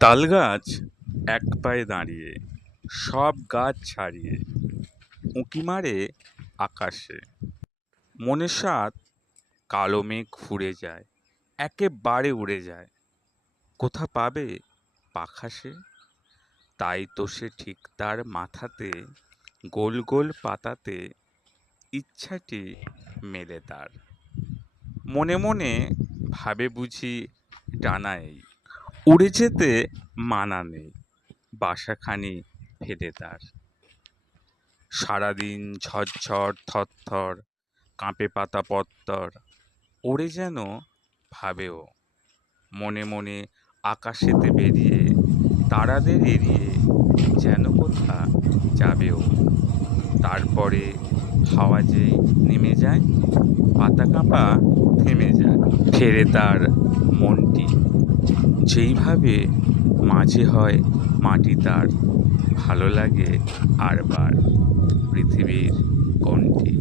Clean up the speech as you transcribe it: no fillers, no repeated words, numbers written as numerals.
তালগাছ এক পায়ে দাঁড়িয়ে, সব গাছ ছাড়িয়ে উঁকি মারে আকাশে। মনে সাত কালো মেঘ ফুঁড়ে যায়, একেবারে উড়ে যায়। কোথা পাবে পাখা সে? তাই তো সে ঠিক তার মাথাতে গোল গোল পাতাতে ইচ্ছাটি মেলে তার। মনে মনে ভাবে বুঝি ডানায় উড়ে যেতে মানা নেই, বাসাখানি ফেলে তার। সারাদিন ঝরঝর থরথর কাঁপে পাতা পত্তর, ওড়ে যেন ভাবেও মনে মনে আকাশেতে বেরিয়ে তারাদের এড়িয়ে যেন কোথা যাবেও। তারপরে হাওয়া যেই নেমে যায়, পাতা কাঁপা থেমে যায়, ফেরে তার মনটি যেইভাবে মাঝে হয় মাটি তার। ভালো লাগে আরবার পৃথিবীর কোনটি।